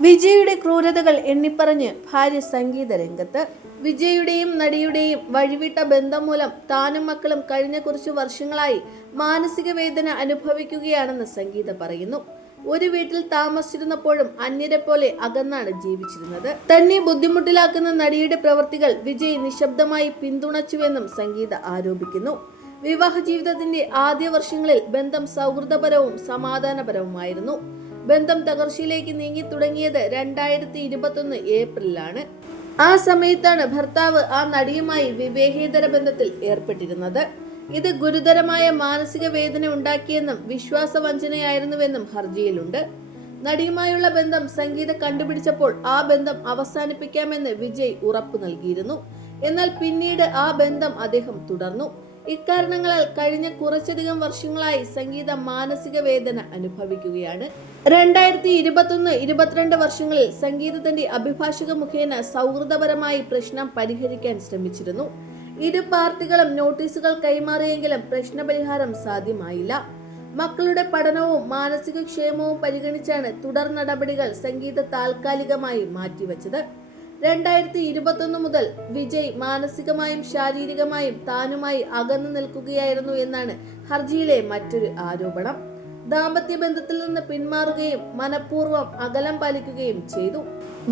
വിജയുടെ ക്രൂരതകൾ എണ്ണിപ്പറഞ്ഞ് ഭാര്യ സംഗീത രംഗത്ത്. വിജയുടെയും നടിയുടെയും വഴിവിട്ട ബന്ധം മൂലം താനും മക്കളും കഴിഞ്ഞ കുറച്ചു വർഷങ്ങളായി മാനസിക വേദന അനുഭവിക്കുകയാണെന്ന് സംഗീത പറയുന്നു. ഒരു വീട്ടിൽ താമസിച്ചിരുന്നപ്പോഴും അന്യരെ പോലെ അകന്നാണ് ജീവിച്ചിരുന്നത്. തന്നെ ബുദ്ധിമുട്ടിലാക്കുന്ന നടിയുടെ പ്രവൃത്തികൾ വിജയ് നിശബ്ദമായി പിന്തുണച്ചുവെന്നും സംഗീത ആരോപിക്കുന്നു. വിവാഹ ജീവിതത്തിന്റെ ആദ്യ വർഷങ്ങളിൽ ബന്ധം സൗഹൃദപരവും സമാധാനപരവുമായിരുന്നു. ബന്ധം തകർച്ചയിലേക്ക് നീങ്ങി തുടങ്ങിയത് 2021 ഏപ്രിലാണ്. ആ സമയത്താണ് ഭർത്താവ് ആ നടിയുമായി വിവാഹേതര ബന്ധത്തിൽ ഏർപ്പെട്ടിരുന്നത്. ഇത് ഗുരുതരമായ മാനസിക വേദന ഉണ്ടാക്കിയെന്നും വിശ്വാസവഞ്ചനയായിരുന്നുവെന്നും ഹർജിയിലുണ്ട്. നടിയുമായുള്ള ബന്ധം സംഗീത കണ്ടുപിടിച്ചപ്പോൾ ആ ബന്ധം അവസാനിപ്പിക്കാമെന്ന് വിജയ് ഉറപ്പു നൽകിയിരുന്നു. എന്നാൽ പിന്നീട് ആ ബന്ധം അദ്ദേഹം തുടർന്നു. ഇക്കാരണങ്ങളാൽ കഴിഞ്ഞ കുറച്ചധികം വർഷങ്ങളായി സംഗീത മാനസിക വേദന അനുഭവിക്കുകയാണ്. 2021-22 വർഷങ്ങളിൽ സംഗീത തന്റെ അഭിഭാഷക മുഖേന സൗഹൃദപരമായി പ്രശ്നം പരിഹരിക്കാൻ ശ്രമിച്ചിരുന്നു. ഇരു പാർട്ടികളും നോട്ടീസുകൾ കൈമാറിയെങ്കിലും പ്രശ്നപരിഹാരം സാധ്യമായില്ല. മക്കളുടെ പഠനവും മാനസിക ക്ഷേമവും പരിഗണിച്ചാണ് തുടർ നടപടികൾ സംഗീത താൽക്കാലികമായി മാറ്റിവെച്ചത്. 2021 മുതൽ വിജയ് മാനസികമായും ശാരീരികമായും താനുമായി അകന്നു നിൽക്കുകയായിരുന്നു എന്നാണ് ഹർജിയിലെ മറ്റൊരു ആരോപണം. ദാമ്പത്യ ബന്ധത്തിൽ നിന്ന് പിന്മാറുകയും മനഃപൂർവ്വം അകലം പാലിക്കുകയും ചെയ്തു.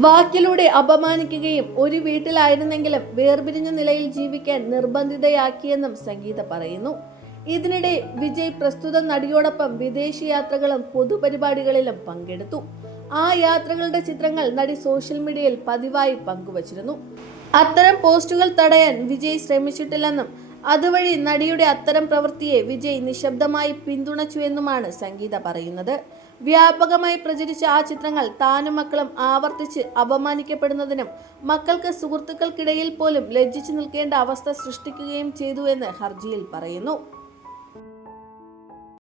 വാക്കിലൂടെ അപമാനിക്കുകയും ഒരു വീട്ടിലായിരുന്നെങ്കിലും വേർപിരിഞ്ഞ നിലയിൽ ജീവിക്കാൻ നിർബന്ധിതയാക്കിയെന്നും സംഗീത പറയുന്നു. ഇതിനിടെ വിജയ് പ്രസ്തുത നടിയോടൊപ്പം വിദേശയാത്രകളും പൊതുപരിപാടികളിലും പങ്കെടുത്തു. ആ യാത്രകളുടെ ചിത്രങ്ങൾ നടി സോഷ്യൽ മീഡിയയിൽ പതിവായി പങ്കുവച്ചിരുന്നു. അത്തരം പോസ്റ്റുകൾ തടയാൻ വിജയ് ശ്രമിച്ചിട്ടില്ലെന്നും അതുവഴി നടിയുടെ അത്തരം പ്രവൃത്തിയെ വിജയ് നിശബ്ദമായി പിന്തുണച്ചുവെന്നുമാണ് സംഗീത പറയുന്നത്. വ്യാപകമായി പ്രചരിച്ച ആ ചിത്രങ്ങൾ താനും മക്കളും ആവർത്തിച്ച് അപമാനിക്കപ്പെടുന്നതിനും മക്കൾക്ക് സുഹൃത്തുക്കൾക്കിടയിൽ പോലും ലജ്ജിച്ചു നിൽക്കേണ്ട അവസ്ഥ സൃഷ്ടിക്കുകയും ചെയ്തു എന്ന് ഹർജിയിൽ പറയുന്നു.